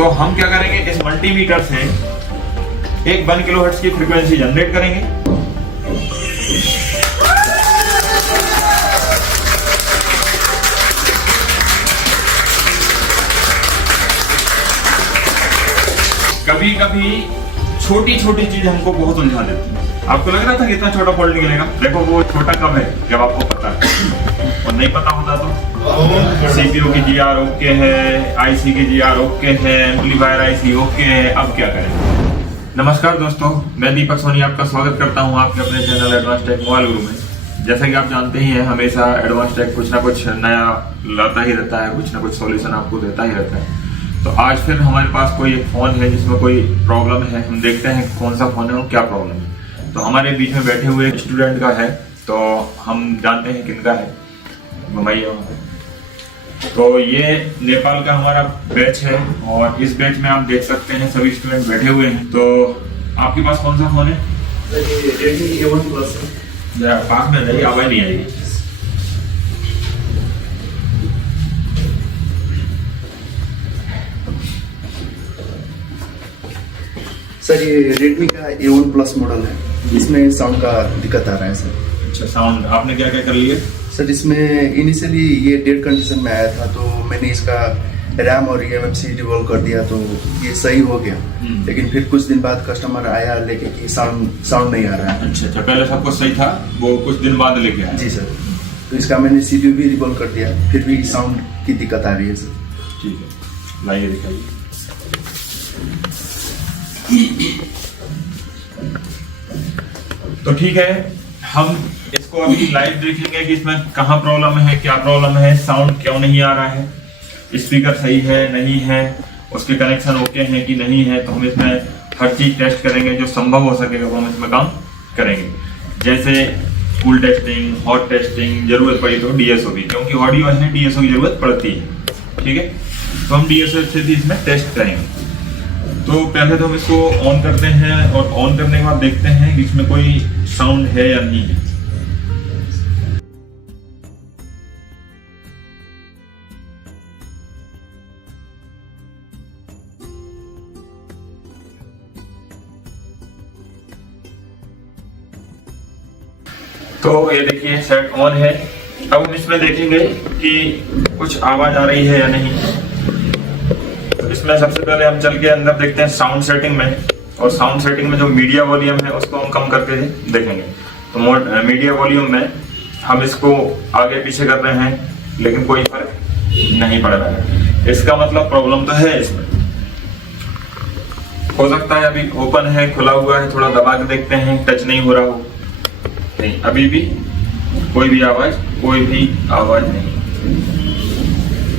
तो हम क्या करेंगे, इस मल्टीमीटर से एक 1 किलोहर्ट्ज की फ्रीक्वेंसी जनरेट करेंगे। कभी कभी छोटी छोटी चीज हमको बहुत उलझा देती है। आपको लग रहा था कि इतना छोटा फॉल्ट निकलेगा, देखो वो छोटा कब है जब आपको पता है, और नहीं पता होता तो सीपीयू की जीआर ओके है, आईसी की जीआर ओके है, एम्पलीफायर आईसी ओके है, अब क्या करें। नमस्कार दोस्तों, मैं दीपक सोनी आपका स्वागत करता हूं आपके अपने चैनल एडवांस टेक मोबाइल गुरु में। जैसा कि आप जानते ही हैं, हमेशा एडवांस टेक कुछ ना कुछ नया लाता ही रहता है, कुछ ना कुछ सॉल्यूशन आपको देता ही रहता है। तो आज फिर हमारे पास कोई एक फोन है जिसमें कोई प्रॉब्लम है, हम देखते हैं कौन सा फोन है और क्या प्रॉब्लम है। तो हमारे बीच में बैठे हुए स्टूडेंट का है, तो हम जानते हैं किनका है, घुमाइए वहाँ पे। तो ये नेपाल का हमारा बैच है और इस बैच में आप देख सकते हैं सभी स्टूडेंट बैठे हुए हैं। तो आपके पास कौन सा फोन है? Redmi A1 Plus है। पास में नहीं, आवाज नहीं आएगी। सर ये Redmi का A1 Plus मॉडल है, इसमें साउंड का दिक्कत आ रहा है सर। अच्छा, साउंड आपने क्या क्या कर लिया? सर इसमें इनिशियली ये डेड कंडीशन में आया था, तो मैंने इसका रैम और eMMC डिवॉल्व कर दिया तो ये सही हो गया। लेकिन फिर कुछ दिन बाद कस्टमर आया लेके कि साउंड नहीं आ रहा है। अच्छा, पहले सब कुछ सही था, वो कुछ दिन बाद लेके आया। जी सर, तो इसका मैंने CPU भी रिवॉल्व कर दिया, फिर भी साउंड की दिक्कत आ रही है सर। ठीक है, लाइए दिखाइए। तो ठीक है, हम इसको अभी लाइव देखेंगे कि इसमें कहाँ प्रॉब्लम है, क्या प्रॉब्लम है, साउंड क्यों नहीं आ रहा है, स्पीकर सही है नहीं है, उसके कनेक्शन ओके हैं कि नहीं है। तो हम इसमें हर चीज टेस्ट करेंगे, जो संभव हो सकेगा वो हम इसमें काम करेंगे। जैसे कूल टेस्टिंग, हॉट टेस्टिंग, जरूरत पड़ी तो डीएसओ भी, क्योंकि ऑडियो है डीएसओ की जरूरत पड़ती है। ठीक है, तो हम डीएसओ से भी इसमें टेस्ट करेंगे। तो पहले तो हम इसको ऑन करते हैं और ऑन करने के बाद देखते हैं कि इसमें कोई साउंड है या नहीं है। तो ये देखिए सेट ऑन है। अब हम इसमें देखेंगे कि कुछ आवाज आ रही है या नहीं। इसमें सबसे पहले हम चल के अंदर देखते हैं साउंड सेटिंग में, और साउंड सेटिंग में जो मीडिया वॉल्यूम है उसको हम कम करके देखेंगे। तो मीडिया वॉल्यूम में हम इसको आगे पीछे कर रहे हैं, लेकिन कोई फर्क नहीं पड़ रहा है। इसका मतलब प्रॉब्लम तो है इसमें। हो सकता है अभी ओपन है, खुला हुआ है, थोड़ा दबा के देखते हैं, टच नहीं हो रहा हो। नहीं, अभी भी कोई भी आवाज नहीं।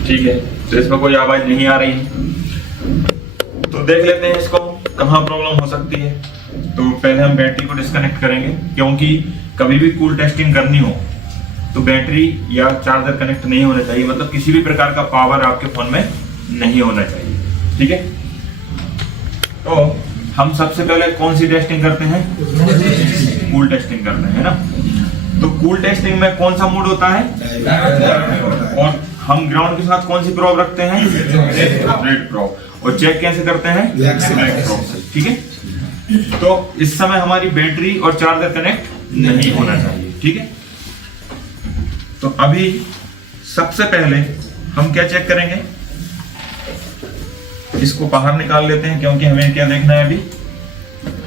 ठीक है, तो इसमें कोई आवाज नहीं आ रही है। तो देख लेते हैं इसको कहाँ प्रॉब्लम हो सकती है। तो पहले हम बैटरी को डिस्कनेक्ट करेंगे, क्योंकि कभी भी कूल टेस्टिंग करनी हो तो बैटरी या चार्जर कनेक्ट नहीं होना चाहिए, मतलब किसी भी प्रकार का पावर आपके फोन में नहीं होना चाहिए। ठीक है, तो हम सबसे पहले कौन सी टेस्टिंग करते हैं? कूल टेस्टिंग करते हैं ना। तो कूल टेस्टिंग में कौन सा मोड होता है? और हम ग्राउंड के साथ कौन सी प्रोब रखते हैं? Red probe. और चेक कैसे करते हैं? ब्लैक प्रोब से। ठीक है, तो इस समय हमारी बैटरी और चार्जर कनेक्ट नहीं होना चाहिए। ठीक है, तो अभी सबसे पहले हम क्या चेक करेंगे, इसको बाहर निकाल लेते हैं, क्योंकि हमें क्या देखना है अभी,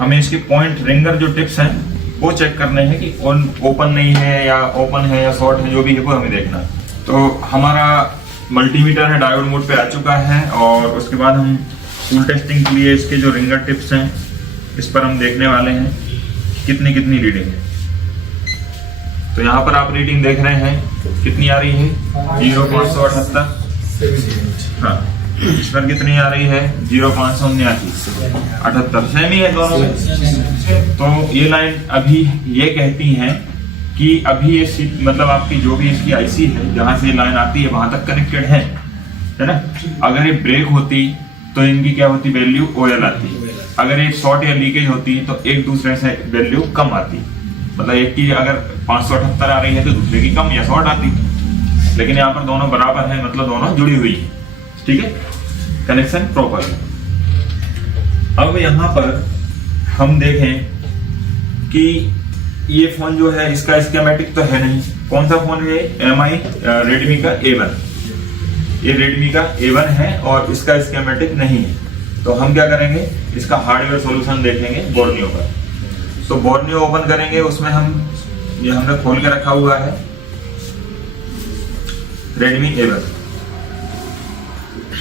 हमें इसके पॉइंट रिंगर जो टिप्स हैं वो चेक करने हैं कि ओपन नहीं है या ओपन है या शॉर्ट है, जो भी है वो हमें देखना है। तो हमारा मल्टीमीटर है डायोड मोड पे आ चुका है, और उसके बाद हम कूल टेस्टिंग के लिए इसके जो रिंगर टिप्स हैं इस पर हम देखने वाले हैं कितनी रीडिंग है। तो यहाँ पर आप रीडिंग देख रहे हैं कितनी आ रही है? 0.578। हाँ, इस पर कितनी आ रही है? 0.579। सेम ही है दोनों में। तो ये लाइन अभी ये कहती है कि अभी ये मतलब आपकी जो भी इसकी आईसी है, जहां से लाइन आती है वहां तक कनेक्टेड है ना। अगर ये ब्रेक होती तो इनकी क्या होती? वैल्यू ओएल आती। अगर ये शॉर्ट या लीकेज होती तो एक दूसरे से वैल्यू कम आती, मतलब एक की अगर 578 आ रही है तो दूसरे की कम या शॉर्ट आती। लेकिन यहाँ पर दोनों बराबर है, मतलब दोनों जुड़ी हुई है। ठीक है, कनेक्शन प्रॉपर है। अब यहाँ पर हम देखें कि ये फोन जो है इसका स्कीमेटिक तो है नहीं। कौन सा फोन है? MI रेडमी का A1। ये रेडमी का A1 है और इसका स्कीमेटिक नहीं है। तो हम क्या करेंगे, इसका हार्डवेयर सॉल्यूशन देखेंगे बोर्नियो पर। तो बोर्नियो ओपन करेंगे, उसमें ये हमने खोल के रखा हुआ है रेडमी A1।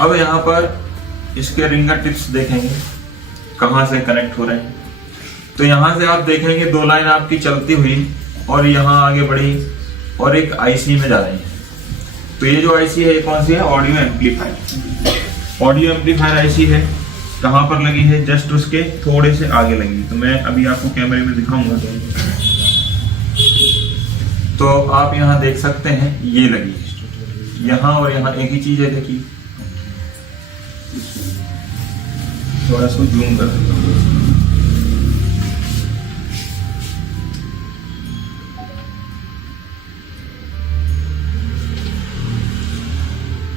अब यहाँ पर इसके रिंगर टिप्स देखेंगे कहां से कनेक्ट हो रहे हैं। तो यहां से आप देखेंगे 2 लाइन आपकी चलती हुई और यहां आगे बढ़ी और एक आईसी में जा रही है। तो ये जो आईसी है ये कौन सी है? Audio amplifier. Audio amplifier IC है। कहां पर लगी है? जस्ट उसके थोड़े से आगे लगी। तो मैं अभी आपको कैमरे में दिखाऊंगा। तो आप यहां देख सकते हैं ये लगी है यहां और यहां एक ही चीज है। देखिए थोड़ा सा जूम कर देता हूं।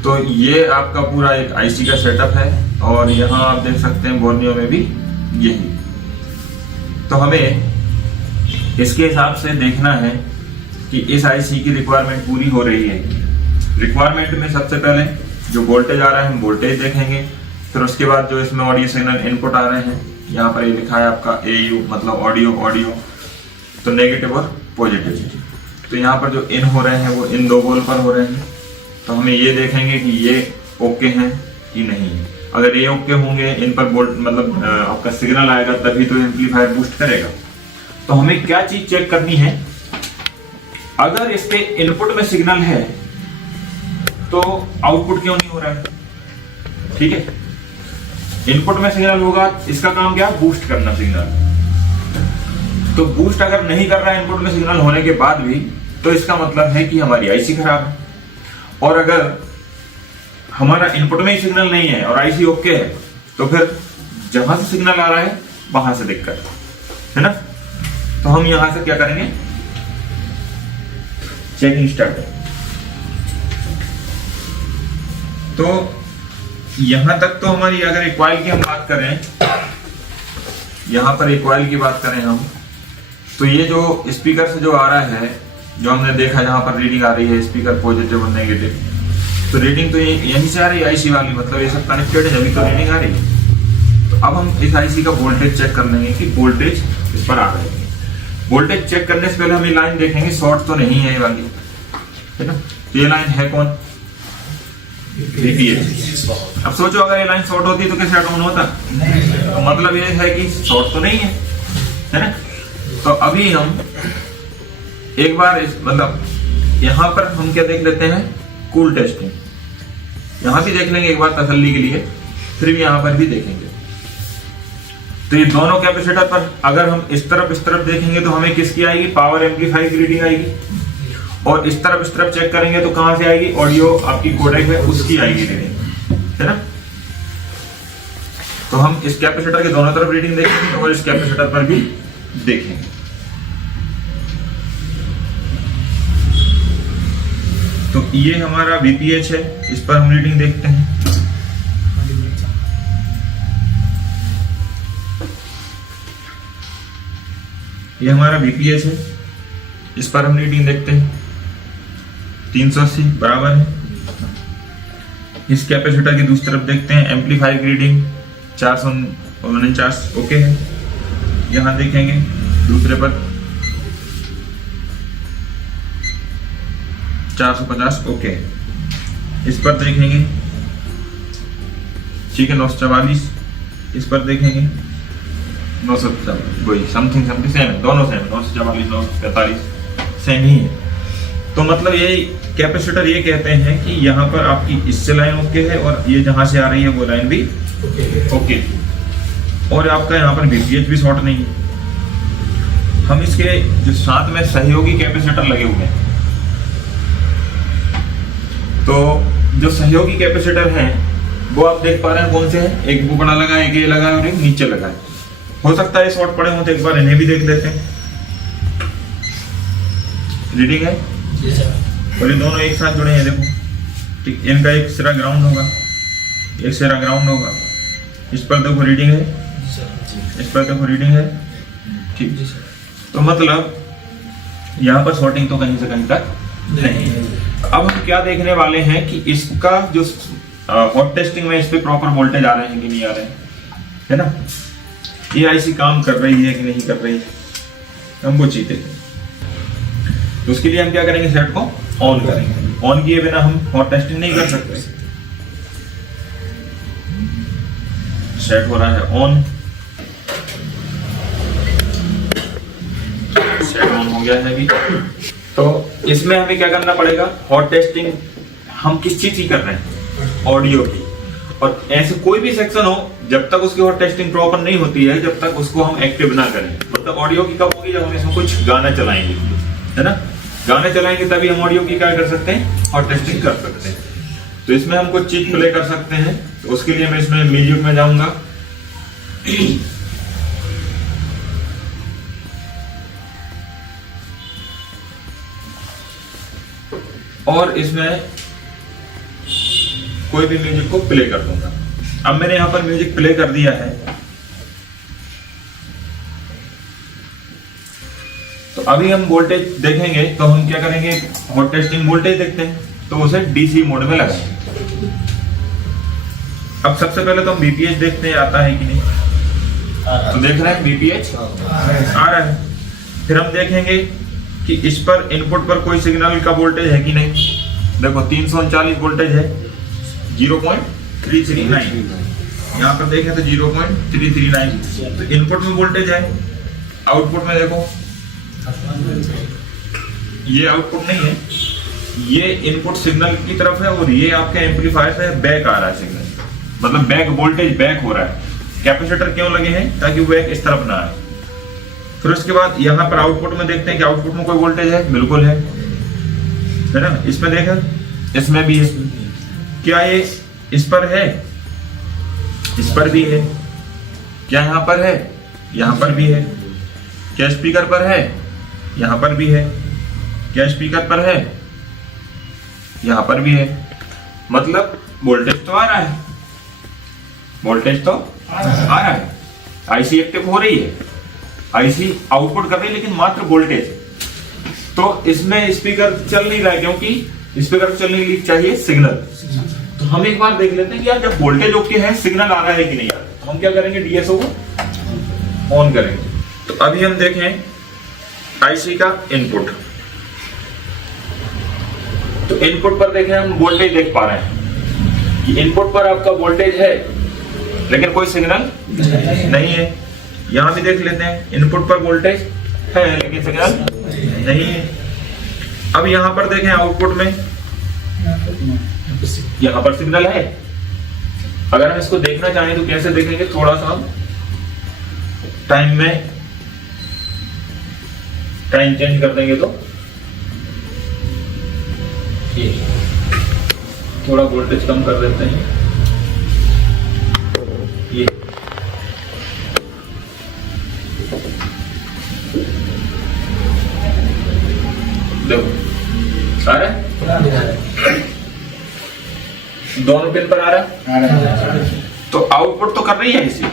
तो ये आपका पूरा एक आईसी का सेटअप है और यहाँ आप देख सकते हैं बोर्नियो में भी यही। तो हमें इसके हिसाब से देखना है कि इस आईसी की रिक्वायरमेंट पूरी हो रही है। रिक्वायरमेंट में सबसे पहले जो वोल्टेज आ रहा है हम वोल्टेज देखेंगे। फिर उसके बाद जो इसमें ऑडियो सिग्नल इनपुट आ रहे हैं, यहाँ पर ये लिखा है आपका AU मतलब ऑडियो। तो नेगेटिव और पॉजिटिव। तो यहाँ पर जो इन हो रहे हैं वो इन 2 बोल पर हो रहे हैं। तो हमें ये देखेंगे कि ये ओके हैं कि नहीं। अगर ये ओके होंगे, इन पर वोल्ट मतलब आपका सिग्नल आएगा तभी तो एम्पलीफायर बूस्ट करेगा। तो हमें क्या चीज चेक करनी है? अगर इसके इनपुट में सिग्नल है तो आउटपुट क्यों नहीं हो रहा है? ठीक है, इनपुट में सिग्नल होगा, इसका काम क्या? बूस्ट करना सिग्नल। तो बूस्ट अगर नहीं कर रहा है इनपुट में सिग्नल होने के बाद भी, तो इसका मतलब है कि हमारी आईसी खराब है। और अगर हमारा इनपुट में ही सिग्नल नहीं है और आईसी ओके है, तो फिर जहां से सिग्नल आ रहा है वहां से दिक्कत है ना। तो हम यहां से क्या करेंगे? Checking start. तो यहां तक तो हमारी, अगर एक कॉइल की हम बात करें, यहां पर एक कॉइल की बात करें हम, तो ये जो स्पीकर से जो आ रहा है, जो हमने देखा जहां पर रीडिंग आ रही है स्पीकर पॉजिटिव और नेगेटिव, तो रीडिंग तो यहीं से आ रही है आईसी वाली, मतलब ये सब कनेक्टेड है, अभी तो रीडिंग आ रही है। तो अब हम इस आईसी का वोल्टेज चेक कर लेंगे कि वोल्टेज इस पर आ रहा है। वोल्टेज चेक करने से पहले हम ये लाइन देखेंगे शॉर्ट तो नहीं है ये वाली, है ना। तो ये लाइन है कौन? VPH। अब सोचो अगर ये लाइन शॉर्ट होती तो कैसे ऑन होता? तो मतलब ये है कि शॉर्ट तो नहीं है ना। तो अभी हम एक बार मतलब यहां पर हम क्या देख लेते हैं? Cool testing. यहां भी देख लेंगे एक बार तसल्ली के लिए, फिर भी यहां पर भी देखेंगे। तो ये दोनों कैपेसिटर पर अगर हम इस तरफ देखेंगे तो हमें किसकी आएगी? पावर एम्पलीफायर की रीडिंग आएगी। और इस तरफ चेक करेंगे तो कहां से आएगी? ऑडियो आपकी कोडेक है उसकी आएगी रीडिंग, है ना। तो हम इस कैपेसिटर के दोनों तरफ रीडिंग देखेंगे और इस कैपेसिटर पर भी देखेंगे। तो ये हमारा VPH है, इस पर हम रीडिंग देखते हैं। ये हमारा VPH है, इस पर हम रीडिंग देखते हैं। 380 बराबर है। इस कैपेसिटर की दूसरी तरफ देखते हैं, एम्पलीफायर की रीडिंग 449 ओके है। यहां देखेंगे दूसरे पर 450 ओके है। इस पर देखेंगे, ठीक है, 944। इस पर देखेंगे 950, वही समथिंग सेम, दोनों सेम, 944 945 सेम ही है। तो मतलब ये कैपेसिटर ये कहते हैं कि यहाँ पर आपकी इससे लाइन ओके है और ये जहां से आ रही है वो लाइन भी ओके। और आपका यहाँ पर VPH भी शॉर्ट नहीं है। हम इसके जो साथ में सहयोगी कैपेसिटर लगे हुए हैं, तो जो सहयोगी कैपेसिटर हैं वो आप देख पा रहे हैं कौन से हैं? एक वो बड़ा लगा है, एक ये लगा है और एक नीचे लगा है। हो सकता है शॉर्ट पड़े हो तो एक बार इन्हें भी देख लेते हैं। रीडिंग है और ये दोनों एक साथ जुड़े हैं, देखो ठीक। इनका एक सिरा ग्राउंड होगा ये सिरा ग्राउंड होगा। इस पर देखो रीडिंग है, इस पर देखो रीडिंग है, ठीक। तो मतलब यहाँ पर शॉर्टिंग तो कहीं से कहीं तक नहीं है। अब हम क्या देखने वाले हैं कि इसका जो हॉट टेस्टिंग में इस पे प्रॉपर वोल्टेज आ रहे हैं कि नहीं आ रहे हैं, है ना, ये आईसी काम कर रही है कि नहीं कर रही है, हम वो चीज देखेंगे। तो उसके लिए हम क्या करेंगे, सेट को ऑन करेंगे। ऑन किए बिना हम हॉट टेस्टिंग नहीं कर सकते। सेट हो रहा है ऑन, सेट ऑन हो गया है अभी। तो इसमें हमें क्या करना पड़ेगा, हॉट टेस्टिंग हम किस चीज की कर रहे हैं, ऑडियो की। और ऐसे कोई भी सेक्शन हो, जब तक उसकी हॉट टेस्टिंग प्रॉपर नहीं होती है, जब तक उसको हम एक्टिव ना करें। मतलब ऑडियो की कब होगी, जब हम इसमें कुछ गाना चलाएंगे, है ना, गाने चलाएंगे तभी हम ऑडियो की क्या कर सकते हैं, हॉट टेस्टिंग कर सकते हैं। तो इसमें हम कुछ चीज प्ले कर सकते हैं। तो उसके लिए मैं इसमें म्यूजिक में जाऊंगा, और इसमें कोई भी म्यूजिक को प्ले कर दूंगा। अब मैंने यहां पर म्यूजिक प्ले कर दिया है। तो अभी हम वोल्टेज देखेंगे, तो हम क्या करेंगे, हॉट टेस्टिंग वोल्टेज देखते हैं, तो उसे डीसी मोड में लगाएंगे। अब सबसे पहले तो हम बीपीएच देखते हैं आता है कि नहीं। तो देख रहे हैं बीपीएच आ रहा है। फिर हम देखेंगे कि इस पर इनपुट पर कोई सिग्नल का वोल्टेज है कि नहीं। देखो 339 वोल्टेज है, 0.339। यहाँ पर देखें तो 0.339। तो इनपुट में वोल्टेज है, आउटपुट में देखो ये आउटपुट नहीं है, ये इनपुट सिग्नल की तरफ है, और ये आपके एम्पलीफायर से बैक आ रहा है सिग्नल, मतलब बैक वोल्टेज बैक हो रहा है। कैपेसिटर क्यों लगे हैं, ताकि वो बैक इस तरफ ना आए। फिर उसके बाद यहाँ पर आउटपुट में देखते हैं कि आउटपुट में कोई वोल्टेज है, बिल्कुल है ना। इसमें देखा, इसमें भी है। क्या ये इस पर है, इस पर भी है। क्या यहाँ पर है, यहाँ पर भी है। क्या स्पीकर पर है, यहाँ पर भी है। क्या स्पीकर पर है, यहाँ पर भी है। मतलब वोल्टेज तो आ रहा है, वोल्टेज तो आ रहा है। आईसी एक्टिव हो रही है, आईसी आउटपुट कर रही है, लेकिन मात्र वोल्टेज। तो इसमें स्पीकर चल नहीं रहा है, क्योंकि स्पीकर चलने के लिए चाहिए सिग्नल। तो हम एक बार देख लेते हैं कि यार जब वोल्टेज ओके है, सिग्नल आ रहा है कि नहीं आ रहा है। तो हम क्या करेंगे, डीएसओ को ऑन करेंगे। तो अभी हम देखें आईसी का इनपुट। तो इनपुट पर देखें हम वोल्टेज देख पा रहे हैं कि इनपुट पर आपका वोल्टेज है, लेकिन कोई सिग्नल नहीं है। यहां भी देख लेते हैं, इनपुट पर वोल्टेज है, लेकिन सिग्नल नहीं है। अब यहां पर देखें आउटपुट में, यहां पर सिग्नल है। अगर हम इसको देखना चाहें तो कैसे देखेंगे, थोड़ा सा टाइम में टाइम चेंज कर देंगे। तो ये थोड़ा वोल्टेज कम कर देते हैं। ये देखो आ रहा है, दोनों पिन पर आ रहा है। तो आउटपुट तो कर रही है इसी,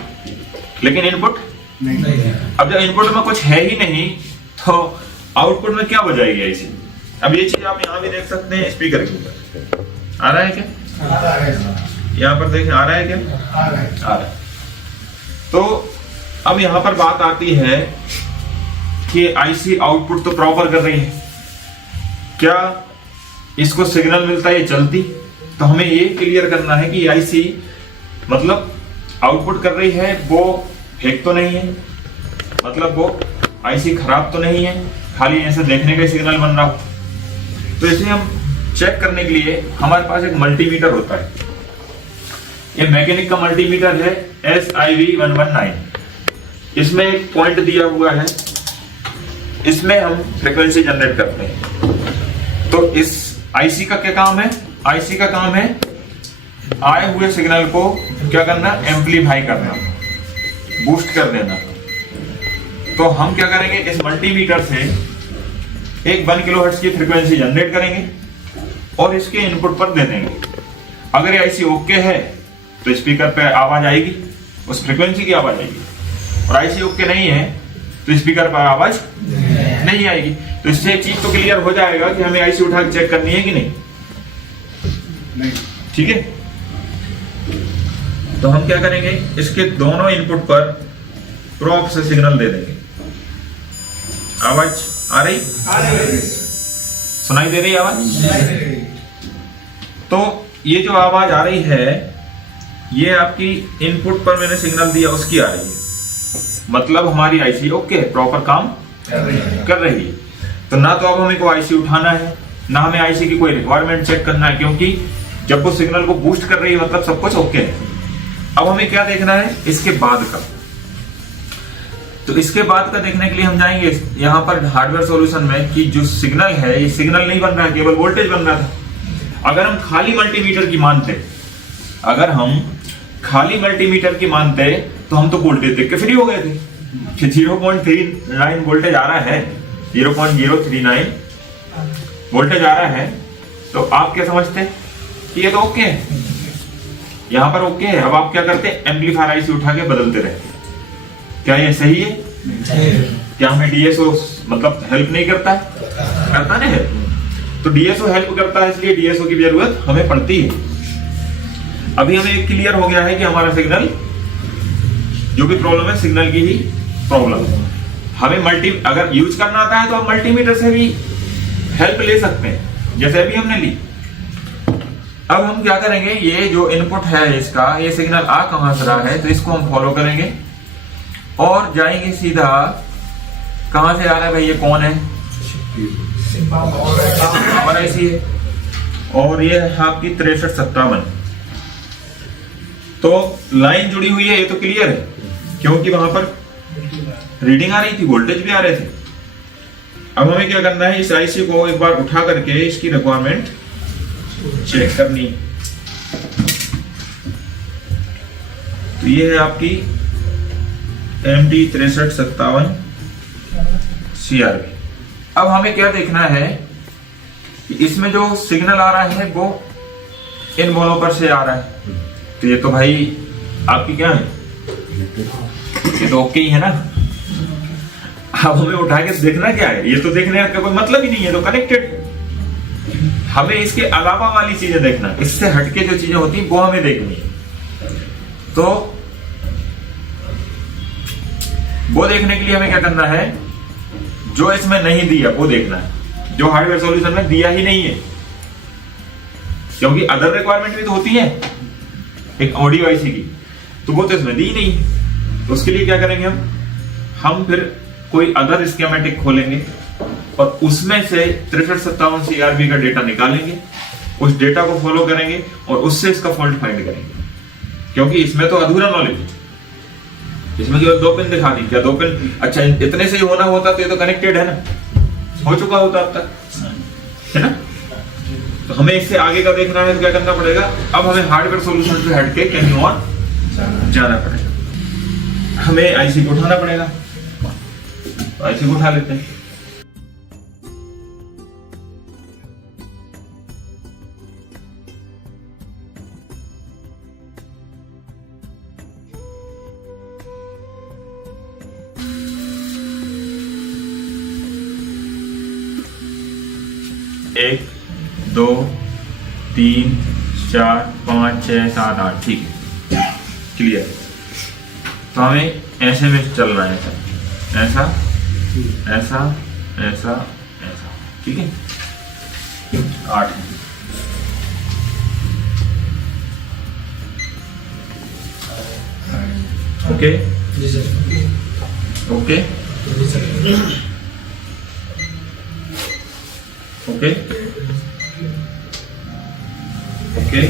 लेकिन इनपुट नहीं। अब जब इनपुट में कुछ है ही नहीं, तो आउटपुट में क्या बजाएगी इसी। अब ये चीज आप यहाँ भी देख सकते हैं, स्पीकर के ऊपर आ रहा है क्या, आ रहा है। यहाँ पर देखें आ रहा है क्या, आ रहा है। तो अब यहाँ पर बात आती है कि आईसी आउटपुट तो प्रॉपर कर रही है, क्या इसको सिग्नल मिलता है ये चलती। तो हमें ये क्लियर करना है कि आईसी मतलब आउटपुट कर रही है, वो फेक तो नहीं है, मतलब वो आईसी खराब तो नहीं है, खाली ऐसे देखने का सिग्नल बन रहा हो। तो इसे हम चेक करने के लिए हमारे पास एक मल्टीमीटर होता है। ये मैकेनिक का मल्टीमीटर है SIV119। इसमें एक पॉइंट दिया हुआ है, इसमें हम फ्रीक्वेंसी जनरेट करते हैं। तो इस आईसी का क्या काम है, आईसी का काम है आए हुए सिग्नल को क्या करना, एम्पलीफाई करना, बूस्ट कर देना। तो हम क्या करेंगे, इस मल्टीमीटर से एक 1 किलोहर्ट्ज की फ्रीक्वेंसी जनरेट करेंगे और इसके इनपुट पर दे देंगे। अगर आईसी ओके है तो स्पीकर पे आवाज आएगी, उस फ्रीक्वेंसी की आवाज आएगी। और आईसी ओके नहीं है तो स्पीकर पर आवाज नहीं आएगी। तो इससे एक चीज तो क्लियर हो जाएगा कि हमें आईसी उठा के चेक करनी है कि नहीं। ठीक है, तो हम क्या करेंगे, इसके दोनों इनपुट पर प्रोब से सिग्नल दे देंगे। आवाज आ रही? सुनाई दे रही आवाज? तो ये जो आवाज आ रही है, ये आपकी इनपुट पर मैंने सिग्नल दिया उसकी आ रही है, मतलब हमारी आईसी ओके प्रॉपर काम कर रही है। तो ना तो अब हमें को आईसी उठाना है, ना हमें आईसी की कोई रिक्वायरमेंट चेक करना है, क्योंकि जब वो सिग्नल को बूस्ट कर रही है मतलब सब कुछ ओके है। अब हमें क्या देखना है इसके बाद का। तो इसके बाद का देखने के लिए हम जाएंगे यहां पर हार्डवेयर सॉल्यूशन में कि जो सिग्नल है ये सिग्नल नहीं बन रहा है, केवल वोल्टेज बन रहा था। अगर हम खाली मल्टीमीटर की मानते, अगर हम खाली मल्टीमीटर की मानते तो हम तो वोल्टेज देख के फ्री हो गए थे कि 0.39 वोल्टेज आ रहा है, 0.039 वोल्टेज आ रहा है। तो आप क्या समझते कि ये तो ओके है, यहां पर ओके है। अब आप क्या करते, एम्पलीफायर आईसी उठा के बदलते रहते। क्या ये सही है? क्या हमें डीएसओ मतलब हेल्प नहीं करता है? करता नहीं है। तो डीएसओ हेल्प करता है, इसलिए डीएसओ की जरूरत हमें पड़ती है। अभी हमें एक क्लियर हो गया है कि हमारा सिग्नल, जो भी प्रॉब्लम है सिग्नल की ही प्रॉब्लम है। हमें अगर यूज करना आता है तो हम मल्टीमीटर से भी हेल्प ले सकते हैं, जैसे अभी हमने ली। अब हम क्या करेंगे, ये जो इनपुट है इसका, ये सिग्नल आ कहां से रहा है, तो इसको हम फॉलो करेंगे और जाएंगे सीधा, कहां से आ रहा है भाई, ये कौन है, और ऐसी है, और ये है आपकी 6357। तो लाइन जुड़ी हुई है, ये तो क्लियर है, क्योंकि वहां पर रीडिंग आ रही थी, वोल्टेज भी आ रहे थे। अब हमें क्या करना है, इस आईसी को एक बार उठा करके इसकी रिक्वायरमेंट चेक करनी। तो ये है आपकी MD 6357 CRB। अब हमें क्या देखना है कि इसमें जो सिग्नल आ रहा है वो इन बोलों पर से आ रहा है। तो ये तो भाई आपकी क्या है, ये तो ओके ही है ना। अब हमें उठा के देखना क्या है, ये तो देखने का कोई मतलब ही नहीं है, तो कनेक्टेड। हमें इसके अलावा वाली चीजें देखना, इससे हटके जो चीजें होती हैं वो हमें देखनी है। तो वो देखने के लिए हमें क्या करना है, जो इसमें नहीं दिया वो देखना है, जो हार्डवेयर सॉल्यूशन में दिया ही नहीं है, क्योंकि अदर रिक्वायरमेंट भी तो होती है एक ऑडियो आईसी की, तो वो तो इसमें दी नहीं। तो उसके लिए क्या करेंगे, हम फिर कोई अदर स्कीमेटिक खोलेंगे और उसमें से 6357 CRB का डेटा निकालेंगे, उस डेटा को फॉलो करेंगे और उससे इसका फॉल्ट फाइंड करेंगे, क्योंकि इसमें तो अधूरा नॉलेज है। इसमें केवल 2 पिन दिखा दी, क्या 2 पिन, अच्छा इतने से ही होना होता तो ये तो कनेक्टेड है ना, हो चुका होता अब तक, है ना। तो हमें इससे आगे का देखना है तो क्या करना पड़ेगा, अब हमें हार्डवेयर सॉल्यूशन से हटके कहीं और जाना पड़ेगा, हमें आईसी को उठाना पड़ेगा। तो आईसी को उठा लेते हैं। एक, 2, 3, 4, 5, 6, 7, 8, ठीक है, क्लियर। तो हमें ऐसे में चलना है, ऐसा ऐसा ऐसा ऐसा, ठीक है, 8। Okay okay okay okay